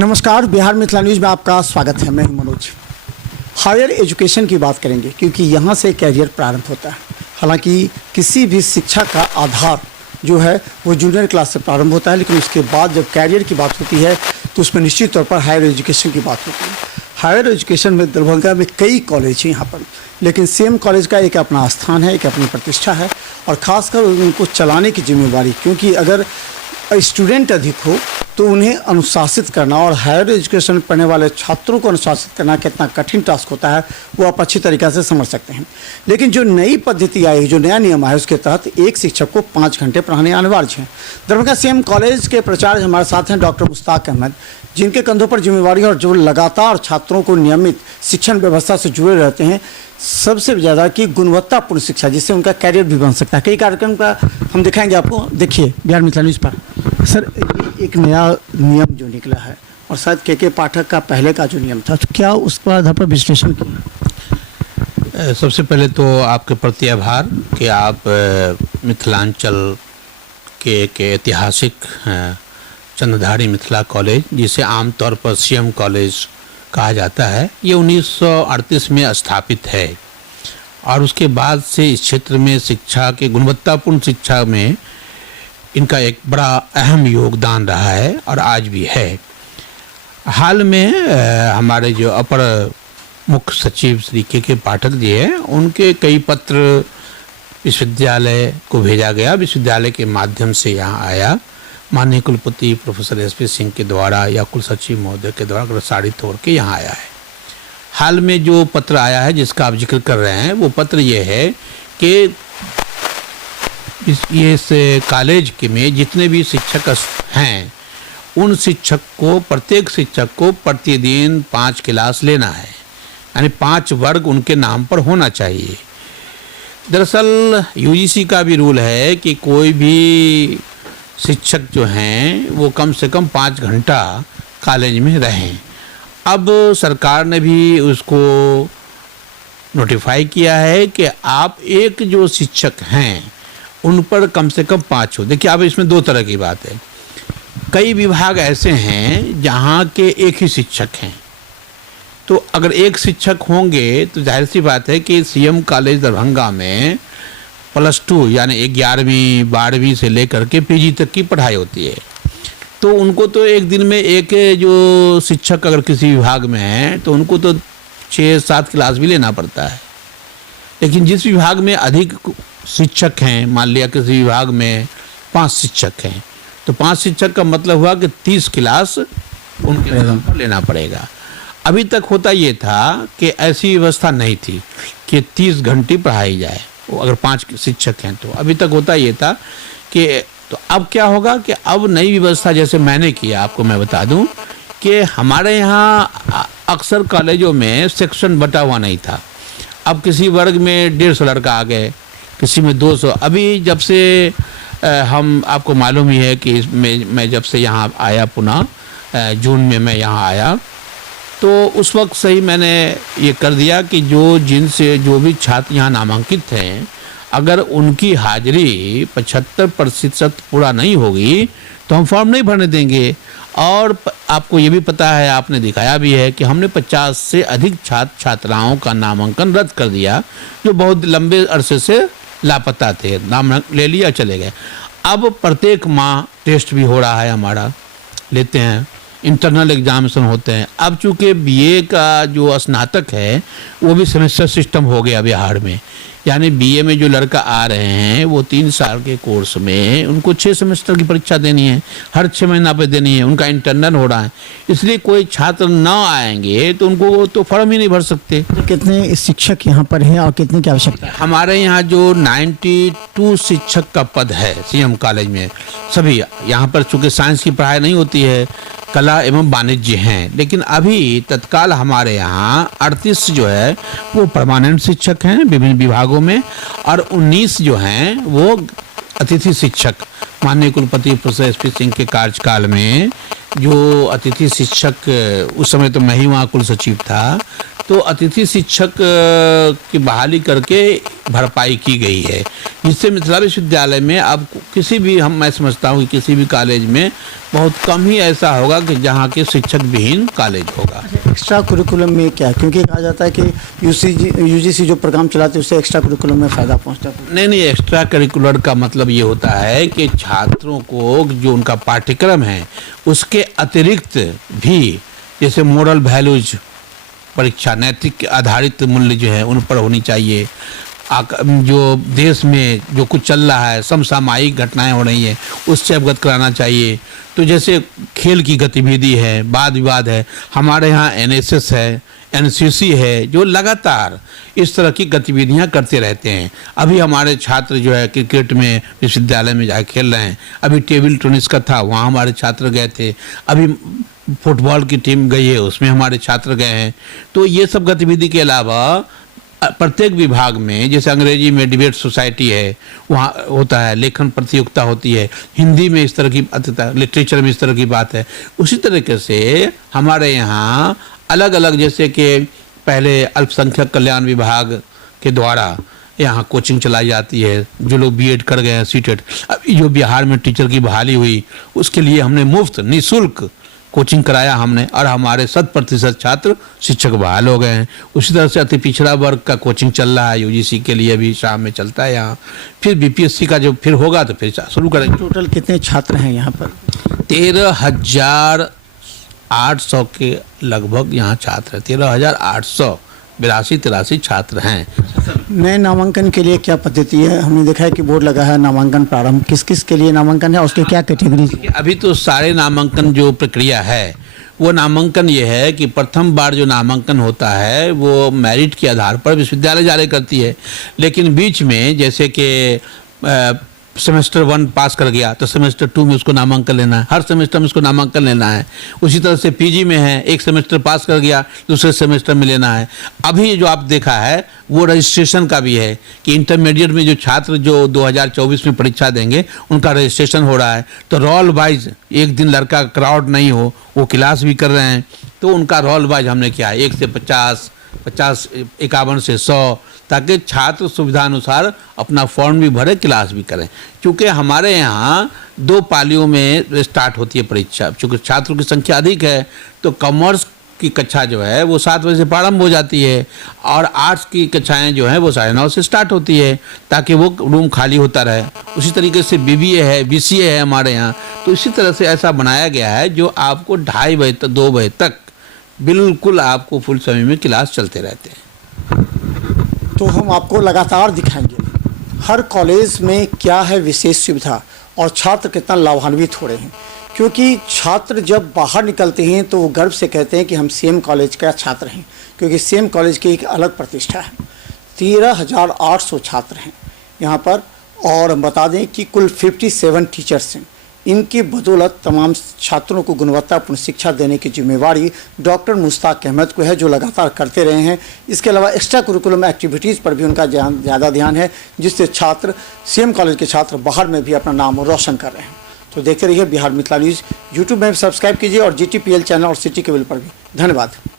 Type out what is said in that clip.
नमस्कार, बिहार मिथिला न्यूज़ में आपका स्वागत है। मैं हूं मनोज। हायर एजुकेशन की बात करेंगे क्योंकि यहां से कैरियर प्रारंभ होता है। हालांकि किसी भी शिक्षा का आधार जो है वो जूनियर क्लास से प्रारंभ होता है, लेकिन उसके बाद जब कैरियर की बात होती है तो उसमें निश्चित तौर पर हायर एजुकेशन की बात होती है। हायर एजुकेशन में दरभंगा में कई कॉलेज हैं यहाँ पर, लेकिन सेम कॉलेज का एक अपना स्थान है, एक अपनी प्रतिष्ठा है और ख़ासकर उनको चलाने की जिम्मेवारी, क्योंकि अगर स्टूडेंट अधिक हो तो उन्हें अनुशासित करना और हायर एजुकेशन पढ़ने वाले छात्रों को अनुशासित करना कितना कठिन टास्क होता है वो आप अच्छी तरीक़े से समझ सकते हैं। लेकिन जो नई पद्धति आई, जो नया नियम आया, उसके तहत एक शिक्षक को 5 घंटे पढ़ाने अनिवार्य है। दरभंगा सीएम कॉलेज के प्राचार्य हमारे साथ हैं डॉक्टर मुश्ताक अहमद, जिनके कंधों पर जिम्मेवारी और जो लगातार छात्रों को नियमित शिक्षण व्यवस्था से जुड़े रहते हैं, सबसे ज़्यादा की गुणवत्तापूर्ण शिक्षा जिससे उनका कैरियर भी बन सकता है। कई कार्यक्रम का हम दिखाएंगे आपको, देखिए बिहार मिथिला न्यूज़ पर। सर, एक नया नियम जो निकला है और शायद के पाठक का पहले का जो नियम था, तो क्या उसका आधार पर विश्लेषण किया? सबसे पहले तो आपके प्रति आभार कि आप मिथिलांचल के एक ऐतिहासिक चंद्रधारी मिथिला कॉलेज, जिसे आमतौर पर सीएम कॉलेज कहा जाता है, ये 1938 में स्थापित है और उसके बाद से इस क्षेत्र में शिक्षा के गुणवत्तापूर्ण शिक्षा में इनका एक बड़ा अहम योगदान रहा है और आज भी है। हाल में हमारे जो अपर मुख्य सचिव श्री के पाठक जी हैं, उनके कई पत्र विश्वविद्यालय को भेजा गया, विश्वविद्यालय के माध्यम से यहाँ आया। माननीय कुलपति प्रोफेसर एसपी सिंह के द्वारा या कुल सचिव महोदय के द्वारा प्रसारित होकर के यहाँ आया है। हाल में जो पत्र आया है जिसका आप जिक्र कर रहे हैं, वो पत्र ये है कि इस कॉलेज के में जितने भी शिक्षक हैं, उन शिक्षक को, प्रत्येक शिक्षक को प्रतिदिन 5 क्लास लेना है, यानी 5 वर्ग उनके नाम पर होना चाहिए। दरअसल यूजीसी का भी रूल है कि कोई भी शिक्षक जो हैं वो कम से कम 5 घंटा कॉलेज में रहें। अब सरकार ने भी उसको नोटिफाई किया है कि आप एक जो शिक्षक हैं उन पर कम से कम 5 हो। देखिए, अब इसमें 2 तरह की बात है। कई विभाग ऐसे हैं जहाँ के एक ही शिक्षक हैं, तो अगर एक शिक्षक होंगे तो जाहिर सी बात है कि सीएम कॉलेज दरभंगा में +2 यानी 11वीं 12वीं से लेकर के पीजी तक की पढ़ाई होती है। तो उनको तो एक दिन में एक जो शिक्षक अगर किसी विभाग में है तो उनको तो 6-7 क्लास भी लेना पड़ता है। लेकिन जिस विभाग में अधिक शिक्षक हैं, मान लिया किसी विभाग में 5 शिक्षक हैं, तो 5 शिक्षक का मतलब हुआ कि 30 क्लास उनके नाम पर लेना पड़ेगा। अभी तक होता ये था कि ऐसी व्यवस्था नहीं थी कि 30 घंटे पढ़ाई जाए अगर 5 शिक्षक हैं। तो अभी तक होता ये था कि, तो अब क्या होगा कि अब नई व्यवस्था जैसे मैंने किया, आपको मैं बता दूं कि हमारे यहाँ अक्सर कॉलेजों में सेक्शन बटा हुआ नहीं था। अब किसी वर्ग में 150 लड़का आ गए, किसी में 200। अभी जब से हम, आपको मालूम ही है कि मैं जब से यहाँ आया पुनः जून में मैं यहाँ आया, तो उस वक्त से ही मैंने ये कर दिया कि जो भी छात्र यहाँ नामांकित हैं, अगर उनकी हाजिरी 75% पूरा नहीं होगी तो हम फॉर्म नहीं भरने देंगे। और आपको ये भी पता है, आपने दिखाया भी है कि हमने 50 से अधिक छात्राओं का नामांकन रद्द कर दिया जो बहुत लंबे अरसे से लापता थे, नाम ले लिया चले गए। अब प्रत्येक माह टेस्ट भी हो रहा है, हमारा लेते हैं, इंटरनल एग्जामिनेशन होते हैं। अब चूँकि बीए का जो स्नातक है वो भी सेमेस्टर सिस्टम हो गया बिहार में, यानी बीए में जो लड़का आ रहे हैं वो 3 साल के कोर्स में उनको 6 सेमेस्टर की परीक्षा देनी है, हर 6 महीना पे देनी है, उनका इंटरनल हो रहा है। इसलिए कोई छात्र ना आएंगे तो उनको तो फॉर्म ही नहीं भर सकते। कितने शिक्षक यहाँ पर हैं और कितने की आवश्यकता है? हमारे यहाँ जो 92 शिक्षक का पद है सीएम कॉलेज में, सभी यहाँ पर चूँकि साइंस की पढ़ाई नहीं होती है, कला एवं वाणिज्य हैं, लेकिन अभी तत्काल हमारे यहाँ 38 जो है वो परमानेंट शिक्षक हैं विभिन्न विभागों में और 19 जो हैं वो अतिथि शिक्षक। माननीय कुलपति प्रोफेसर एसपी सिंह के कार्यकाल में जो अतिथि शिक्षक, उस समय तो मैं ही वहाँ कुल सचिव था, तो अतिथि शिक्षक की बहाली करके भरपाई की गई है, जिससे मिथिला विश्वविद्यालय में अब किसी भी मैं समझता हूँ कि किसी भी कॉलेज में बहुत कम ही ऐसा होगा कि जहाँ के शिक्षक विहीन कॉलेज होगा। एक्स्ट्रा कुरिकुलम में क्या है? क्योंकि कहा जाता है कि यूजीसी जो प्रोग्राम चलाते हैं उससे एक्स्ट्रा कुरिकुलम में फ़ायदा पहुंचता है। नहीं, एक्स्ट्रा करिकुलर का मतलब ये होता है कि छात्रों को जो उनका पाठ्यक्रम है उसके अतिरिक्त भी, जैसे मोरल वैल्यूज परीक्षा, नैतिक आधारित मूल्य जो है उन पर होनी चाहिए। जो देश में जो कुछ चल रहा है, समसामयिक घटनाएं हो रही हैं, उससे अवगत कराना चाहिए। तो जैसे खेल की गतिविधि है, वाद विवाद है, हमारे यहाँ एनएसएस है, एनसीसी है, जो लगातार इस तरह की गतिविधियां करते रहते हैं। अभी हमारे छात्र जो है क्रिकेट में विश्वविद्यालय में जाकर खेल रहे हैं, अभी टेबल टेनिस का था, वहाँ हमारे छात्र गए थे, अभी फुटबॉल की टीम गई है, उसमें हमारे छात्र गए हैं। तो ये सब गतिविधि के अलावा प्रत्येक विभाग में, जैसे अंग्रेजी में डिबेट सोसाइटी है, वहाँ होता है, लेखन प्रतियोगिता होती है, हिंदी में इस तरह की, लिटरेचर में इस तरह की बात है। उसी तरीके से हमारे यहाँ अलग अलग, जैसे कि पहले अल्पसंख्यक कल्याण विभाग के द्वारा यहाँ कोचिंग चलाई जाती है, जो लोग बीएड कर गए हैं, सीटेट, अभी जो बिहार में टीचर की बहाली हुई उसके लिए हमने मुफ्त निःशुल्क कोचिंग कराया हमने, और हमारे 100% छात्र शिक्षक बहाल हो गए हैं। उसी तरह से अति पिछड़ा वर्ग का कोचिंग चल रहा है यूजीसी के लिए, अभी शाम में चलता है यहाँ। फिर बीपीएससी का जो फिर होगा तो फिर शुरू करेंगे। टोटल कितने छात्र हैं यहाँ पर? 13,800 के लगभग यहाँ छात्र हैं। 13,882 छात्र हैं। नए नामांकन के लिए क्या पद्धति है? हमने देखा है कि बोर्ड लगा है नामांकन प्रारंभ, किस किस के लिए नामांकन है, उसके क्या कैटेगरी? अभी तो सारे नामांकन जो प्रक्रिया है वो नामांकन ये है कि प्रथम बार जो नामांकन होता है वो मेरिट के आधार पर विश्वविद्यालय जारी करती है, लेकिन बीच में जैसे कि सेमेस्टर 1 पास कर गया तो सेमेस्टर 2 में उसको नामांकन लेना है, हर सेमेस्टर में उसको नामांकन लेना है। उसी तरह से पीजी में है, एक सेमेस्टर पास कर गया दूसरे सेमेस्टर में लेना है। अभी जो आप देखा है वो रजिस्ट्रेशन का भी है कि इंटरमीडिएट में जो छात्र जो 2024 में परीक्षा देंगे उनका रजिस्ट्रेशन हो रहा है, तो रोल वाइज एक दिन लड़का क्राउड नहीं हो, वो क्लास भी कर रहे हैं, तो उनका रोल वाइज हमने किया 1 से 50, 51 से 100, ताकि छात्र सुविधा अनुसार अपना फॉर्म भी भरे, क्लास भी करें। क्योंकि हमारे यहाँ 2 पालियों में स्टार्ट होती है परीक्षा, चूँकि छात्रों की संख्या अधिक है तो कॉमर्स की कक्षा जो है वो 7 बजे से प्रारंभ हो जाती है, और आर्ट्स की कक्षाएं जो हैं वो 9:30 से स्टार्ट होती है, ताकि वो रूम खाली होता रहे। उसी तरीके से बीबीए है, बीसीए है हमारे यहाँ, तो इसी तरह से ऐसा बनाया गया है जो आपको 2:30 बजे तक 2 बजे तक बिल्कुल आपको फुल समय में क्लास चलते रहते हैं। तो हम आपको लगातार दिखाएंगे हर कॉलेज में क्या है विशेष सुविधा और छात्र कितना लाभान्वित हो रहे हैं, क्योंकि छात्र जब बाहर निकलते हैं तो वो गर्व से कहते हैं कि हम सेम कॉलेज का छात्र हैं, क्योंकि सेम कॉलेज की एक अलग प्रतिष्ठा है। 13,800 छात्र हैं यहाँ पर, और बता दें कि कुल 57 टीचर्स हैं। इनकी बदौलत तमाम छात्रों को गुणवत्तापूर्ण शिक्षा देने की जिम्मेवारी डॉक्टर मुश्ताक अहमद को है, जो लगातार करते रहे हैं। इसके अलावा एक्स्ट्रा करिकुलम एक्टिविटीज़ पर भी उनका ज़्यादा ध्यान है, जिससे छात्र सीएम कॉलेज के छात्र बाहर में भी अपना नाम रोशन कर रहे हैं। तो देखते रहिए बिहार मिथिला न्यूज़। यूट्यूब में सब्सक्राइब कीजिए और GTPL चैनल और सिटी केबल पर भी। धन्यवाद।